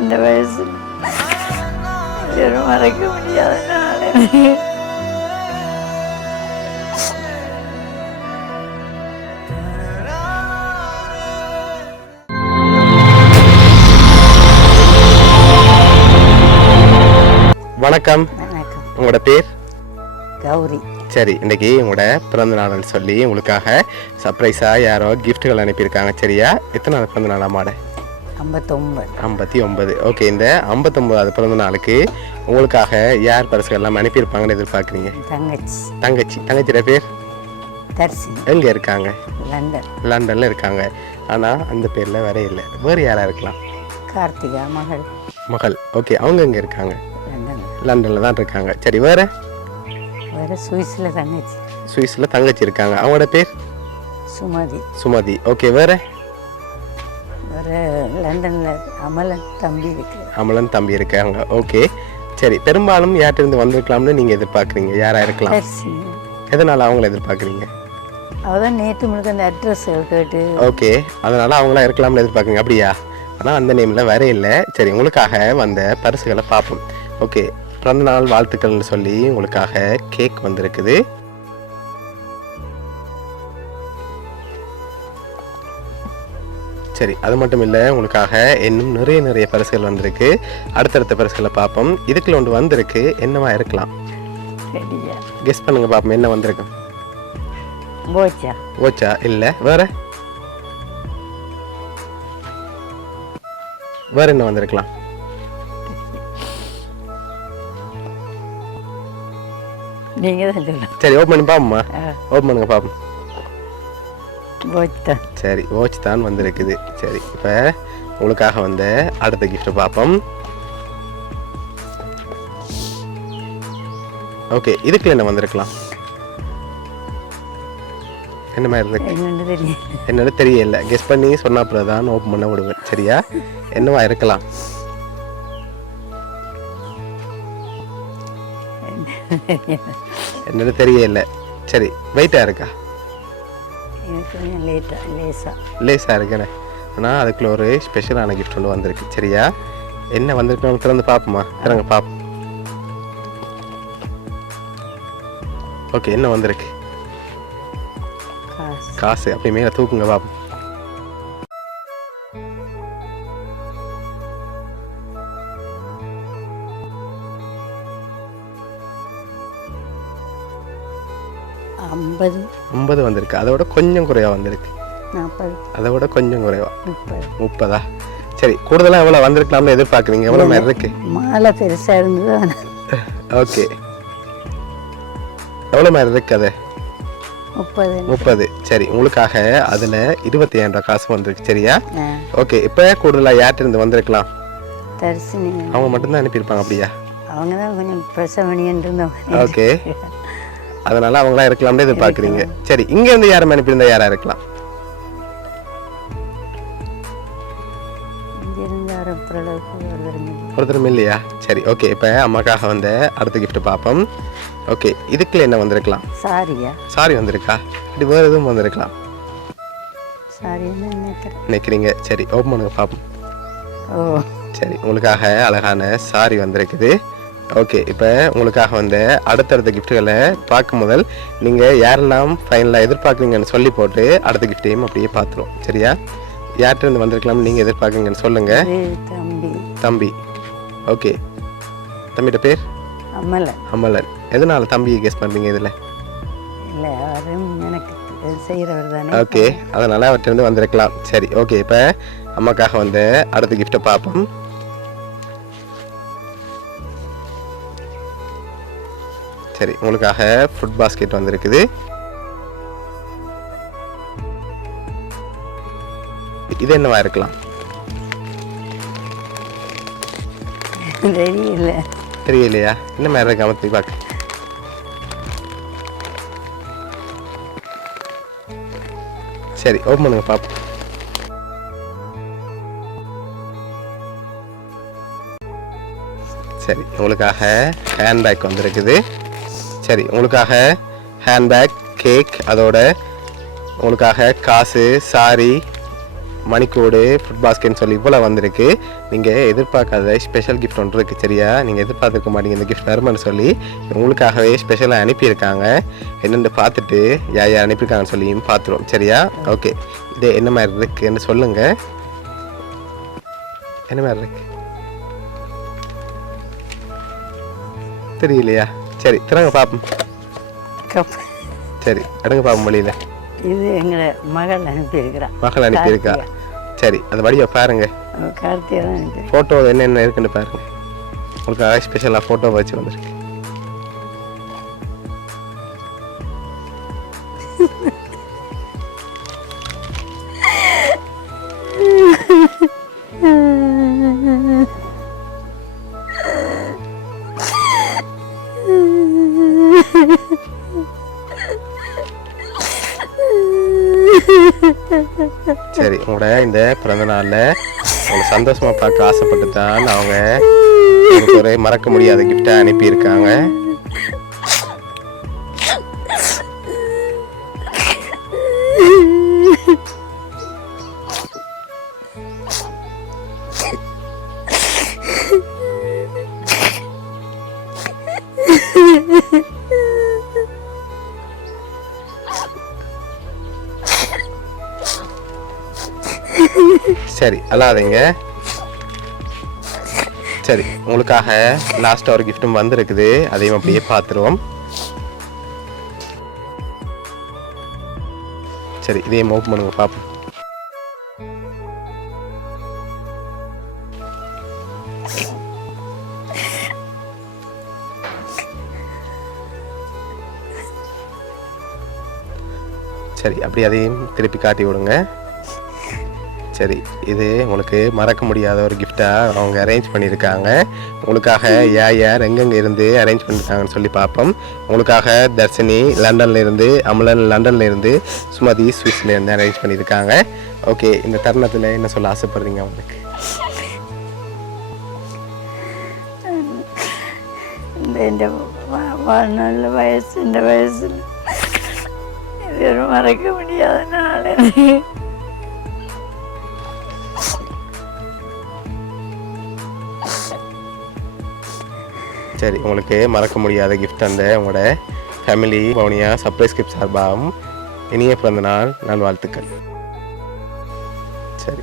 இந்த வயசு மறைக்க முடியாதனால வணக்கம். உங்களோட பேர்? கௌரி. சரி, இன்னைக்கு உங்களோட பிறந்த நாள்னு சொல்லி உங்களுக்காக சர்ப்ரைஸா யாரோ கிஃப்ட்டுகள் அனுப்பியிருக்காங்க. சரியா? எத்தனை நாள் பிறந்த நாள் அம்மாட? 59. ஓகே, இந்த 59வது பிறந்த நாளுக்கு உங்களுக்காக யார் பரிசுகள் எல்லாம் அனுப்பியிருப்பாங்கன்னு எதிர்பார்க்குறீங்க? தங்கச்சியோட பேர் எங்க இருக்காங்க? லண்டன்ல இருக்காங்க. ஆனா அந்த பேர்ல வேற இல்லை. வேறு யாரா இருக்கலாம்? கார்த்திகா மகள். ஓகே, அவங்க எங்க இருக்காங்க? லண்டன்ல தான் இருக்காங்க. சரி, வேற சுவிஸ்ல தங்கச்சி இருக்காங்க. அவங்களோட பேர்? சுமதி. ஓகே, வேற லண்டன்ல அமலன் தம்பி இருக்காங்க. ஓகே, சரி. பெரும்பாலும் யார்கிட்ட வந்திருக்கலாம்னு நீங்க எதிர்பார்க்குறீங்க? யாரா இருக்கலாம்? எதனால அவங்கள எதிர்பார்க்குறீங்க? அவதான் நேற்று முழுக்க அந்த அட்ரஸ் கேட்டு. ஓகே, அதனால அவங்களா இருக்கலாம்னு எதிர்பார்க்குறீங்க. அப்படியா? ஆனால் அந்த நேமில் வேற இல்லை. சரி, உங்களுக்காக வந்த பரிசுகளை பார்ப்போம். ஓகே, பிறந்த நாள் வாழ்த்துக்கள்னு சொல்லி உங்களுக்காக கேக் வந்திருக்குது. சரி, அது மட்டும் இல்லை, உங்களுக்காக இன்னும் நிறைய பரிசுகள் வந்திருக்கு. அடுத்தடுத்த பரிசுகளை பார்ப்போம். இதுக்குள்ள ஒன்று வந்திருக்கு. என்னவா இருக்கலாம்? கெஸ் பண்ணுங்க பார்ப்போம். என்ன வந்திருக்கு? ஓச்சா இல்லை. வேற என்ன வந்திருக்கலாம்? நீங்க தான் சொல்லணும். சரி, ஓப்பன் பண்ணி பாப்போம்மா. ஓப்பன் பண்ணுங்க பாப்போம். சரி, வாட்ச் தான் வந்திருக்குது. சரி, இப்போ உங்களுக்காக வந்த அடுத்த கிஃப்ட் பார்ப்போம். ஓகே, இதுக்குள்ள என்ன வந்திருக்கலாம்? என்ன மாதிரி இருக்கு? என்னன்னு தெரியல. கெஸ் பண்ணி சொன்னா அப்புறம் தான் ஓப்பன் பண்ண விடுவேன். சரியா? என்னவா இருக்கலாம்? என்னன்னு தெரியல. சரி, வெயிட்டா இருக்கா? லேசா இருக்குண்ணே. ஆனால் அதுக்குள்ள ஒரு ஸ்பெஷலான கிஃப்ட் ஒன்று வந்திருக்கு. சரியா? என்ன வந்திருக்கு திறந்து பார்ப்போமா? திறங்க பார்ப்போம். ஓகே, என்ன வந்திருக்கு? காசு. அப்படி மேலே தூக்குங்க பார்ப்போம். ஐம்பது வந்திருக்கு. அதோட கொஞ்சம் குறைவா வந்திருக்கு. 40. அதோட கொஞ்சம் குறைவா 30. சரி, கூடுதலாக எவ்வளோ வந்திருக்கலாம்னு எதிர்பார்க்குறீங்க? எவ்வளோ மாதிரி இருக்கு? மாலை பெருசா இருந்தது. ஓகே, எவ்வளோ மாதிரி இருக்கு? அது 30. சரி, உங்களுக்காக அதில் 25,000 காசு வந்திருக்கு. சரியா? ஓகே, இப்போ கூடுதலாக யார்கிட்ட இருந்து வந்திருக்கலாம்? அவங்க மட்டும்தான் அனுப்பியிருப்பாங்க. அப்படியா? அவங்க தான் கொஞ்சம் பிரசவணின்னு. ஓகே, அதனால அவங்களா இருக்கலாம்னு எதிர்பார்க்குறீங்க. சரி, இங்க இருந்து யாரும் அனுப்பியிருந்தா யாரா இருக்கலாம்? ஒருத்தரும் இல்லையா? சரி, ஓகே. இப்போ அம்மாக்காக வந்த அடுத்த கிஃப்ட் பார்ப்போம். ஓகே, இதுக்குள்ள என்ன வந்திருக்கலாம்? சாரி வந்திருக்கா? இப்படி வேறு எதுவும் வந்திருக்கலாம் நினைக்கிறீங்க? சரி, ஓப்பன் பண்ணுங்க பார்ப்போம். சரி, உங்களுக்காக அழகான சாரி வந்திருக்குது. ஓகே, இப்போ உங்களுக்காக வந்த அடுத்தடுத்த கிஃப்ட்டுகளை பார்க்கும் முதல் நீங்கள் யாரெல்லாம் ஃபைனலாக எதிர்பார்க்குறீங்கன்னு சொல்லி போட்டு அடுத்த கிஃப்ட்டையும் அப்படியே பார்த்துருவோம். சரியா? யார்கிட்ட இருந்து வந்திருக்கலாம்னு நீங்கள் எதிர்பார்க்குறீங்கன்னு சொல்லுங்கள். தம்பி. ஓகே, தம்பியோட பேர்? அமலன். எதனால தம்பியை கெஸ் பண்ணுறீங்க இதில்? ஓகே, அதனால் அவர்கிட்ட இருந்து வந்திருக்கலாம். சரி, ஓகே. இப்போ அம்மாக்காக வந்த அடுத்த கிஃப்ட்டை பார்ப்போம். சரி, உங்களுக்காக ஃபுட் பாஸ்கெட் வந்திருக்குது. இது என்னவா இருக்கலாம்? தெரியலையா? என்ன மாதிரி இருக்கு? அமர்த்தி பார்க்க. சரி, ஓப்பன் பண்ணுங்க பாப்போம். சரி, உங்களுக்காக ஹேண்ட் பேக் வந்திருக்குது. சரி, உங்களுக்காக ஹேண்ட்பேக், கேக், அதோட உங்களுக்காக காசு, சாரி, மணிக்கோடு, ஃபுட் பாஸ்கெட்னு சொல்லி இவ்வளோ வந்திருக்கு. நீங்கள் எதிர்பார்க்காத ஸ்பெஷல் கிஃப்ட் ஒன்று இருக்குது. சரியா, நீங்கள் எதிர்பார்த்துருக்க மாட்டீங்க இந்த கிஃப்ட் வருமானு சொல்லி உங்களுக்காகவே ஸ்பெஷலாக அனுப்பியிருக்காங்க. என்னென்னு பார்த்துட்டு யார் யார் அனுப்பியிருக்காங்கன்னு சொல்லியும் பார்த்துருவோம். சரியா, ஓகே. இது என்ன மாதிரி இருக்குன்னு சொல்லுங்கள். என்ன மாதிரி இருக்கு தெரியலையா? சரி, திறங்க பார்ப்போம். சரி, எடுங்க பார்ப்போம் வழியில். இது எங்களை மகள் அனுப்பியிருக்கிறான். மகள் அனுப்பியிருக்கா? சரி, அந்த வழியை பாருங்க. கார்த்திகை தான் அனுப்பி. ஃபோட்டோ என்னென்ன இருக்குன்னு பாருங்க. உங்களுக்கு ஸ்பெஷலாக ஃபோட்டோ வச்சு வந்துருக்கு. சரி, உங்களோட இந்த பிறந்த நாளில் உங்களை சந்தோஷமாக பார்க்க ஆசைப்பட்டு தான் அவங்க உங்களுக்கு ஒரு மறக்க முடியாத கிஃப்டை அனுப்பியிருக்காங்க. சரி, அல்லாதீங்க. சரி, உங்களுக்காக லாஸ்ட்டாக ஒரு கிஃப்ட்டும் வந்திருக்குது. அதையும் அப்படியே பார்த்துருவோம். சரி, இதையும் ஓப்பன் பண்ணுங்க பார்ப்போம். சரி, அப்படி அதையும் திருப்பி காட்டி விடுங்க. சரி, இது உங்களுக்கு மறக்க முடியாத ஒரு கிஃப்டாக அவங்க அரேஞ்ச் பண்ணியிருக்காங்க. உங்களுக்காக யார் யார் எங்கெங்கே இருந்து அரேஞ்ச் பண்ணியிருக்காங்கன்னு சொல்லி பார்ப்போம். உங்களுக்காக தர்ஷினி லண்டனில் இருந்து, அமலன் லண்டனில் இருந்து, சுமதி சுவிஸ்லேருந்து அரேஞ்ச் பண்ணியிருக்காங்க. ஓகே, இந்த தருணத்தில் என்ன சொல்ல ஆசைப்படுறீங்க அவங்களுக்கு? இந்த நல்ல வயசு, இந்த வயசில் இது மறக்க முடியாத நாள். சரி, உங்களுக்கு மறக்க முடியாத கிஃப்ட் அந்த உங்களோட ஃபேமிலி வவுனியா சர்ப்ரைஸ் கிஃப்ட் சார்பாகவும் இனிய பிறந்த நாள் நல்வாழ்த்துக்கள். சரி.